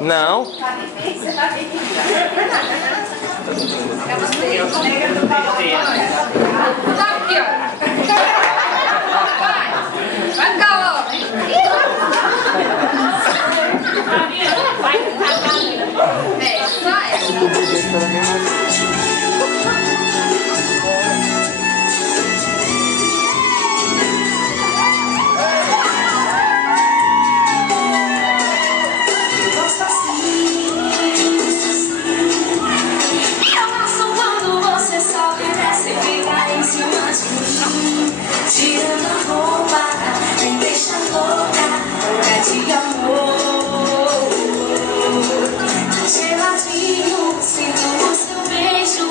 Não. Aqui, ó. Vai cá, ó. Tirando a roupa, me deixa louca, louca de amor. Geladinho, sinto o seu beijo.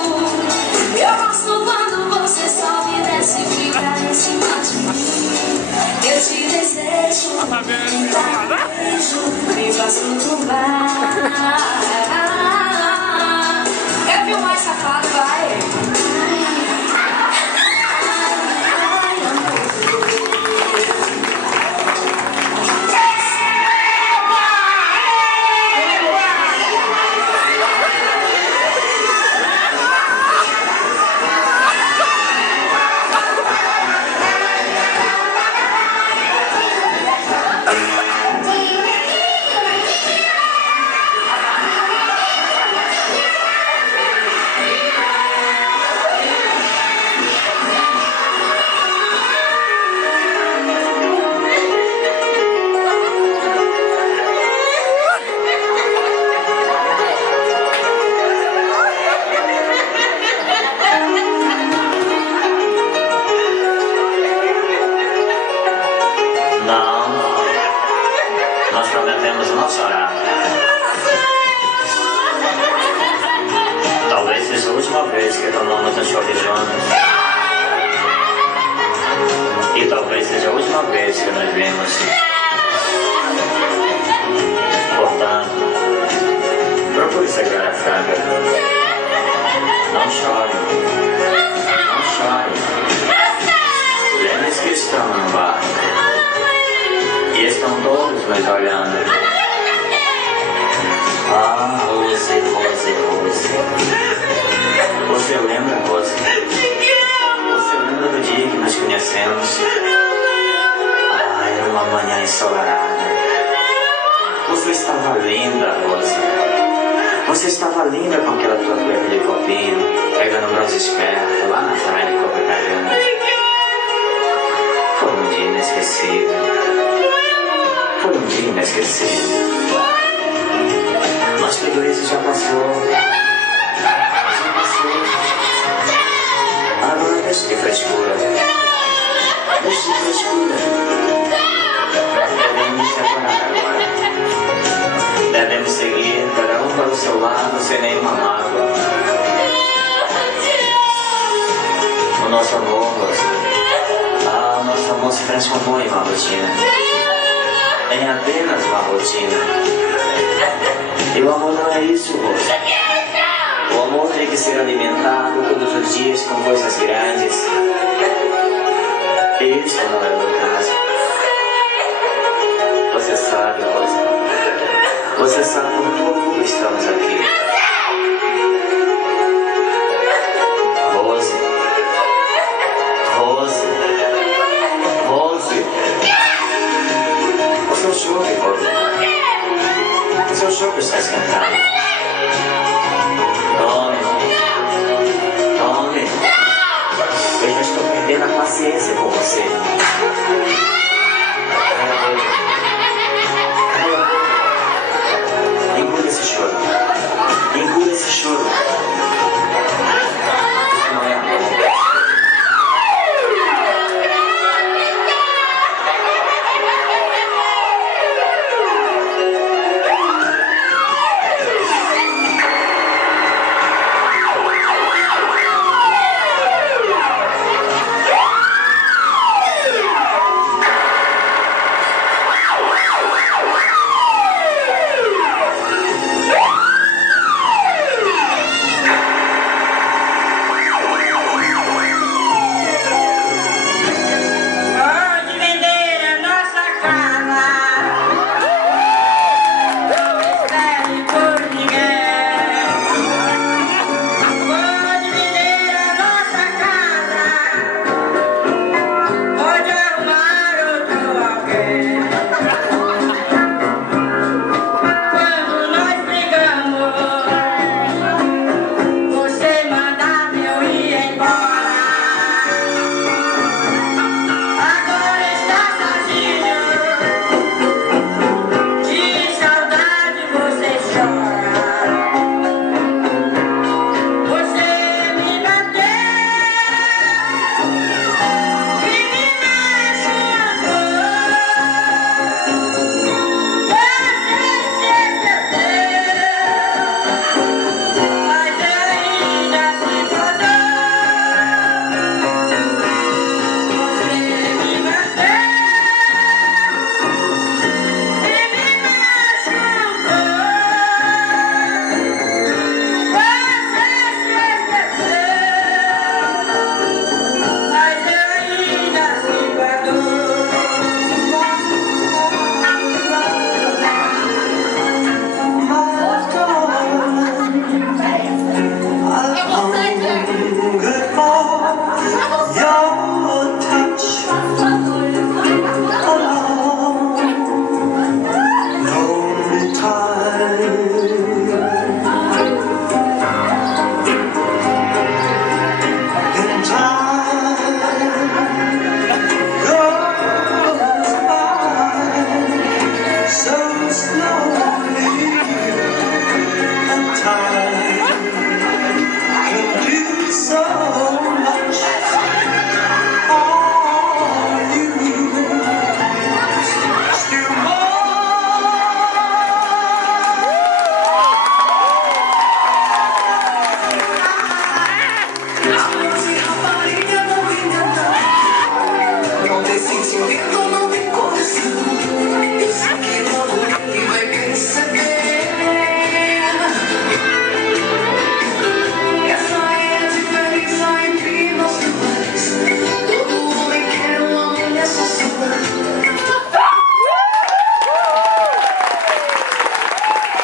Eu gosto quando você sobe e desce, fica em cima de mim. Eu te desejo, me dá um beijo, me faço do mar. Eu vi o mais safado, vai. Nós prometemos não chorar. Talvez seja a última vez que tomamos um chope juntos. E talvez seja a última vez que nos vemos. Portanto, procure ser engraçada. Não chore. Não chore. Lembre-se que estamos no barco. E estão todos nos olhando. Ah, Rose, Rose, Rose. Você lembra, Rose? Você lembra do dia que nos conhecemos? Ah, era uma manhã ensolarada. Você estava linda, Rose. Você estava linda com aquela tua cueca de copinho, pegando um bronze esperto lá na praia de Copacabana. Foi um dia inesquecível. Foi um dia inesquecível. Mas tudo isso já passou. Já passou. Agora deixa de frescura. Deixa de frescura. Devemos nos separar agora. Devemos seguir cada um para o seu lado sem nenhuma mágoa. O nosso amor, o nosso amor se transformou em uma rotina. Em apenas uma rotina. E o amor não é isso, Rosa. O amor tem que ser alimentado todos os dias com coisas grandes. E isso não é o meu caso. Você sabe, Rosa. Você sabe por que estamos aqui. Rose. Rose. Rose. O seu chope, Rose. O seu chope está esquentado. Tome. Tome. Eu já estou perdendo a paciência com você.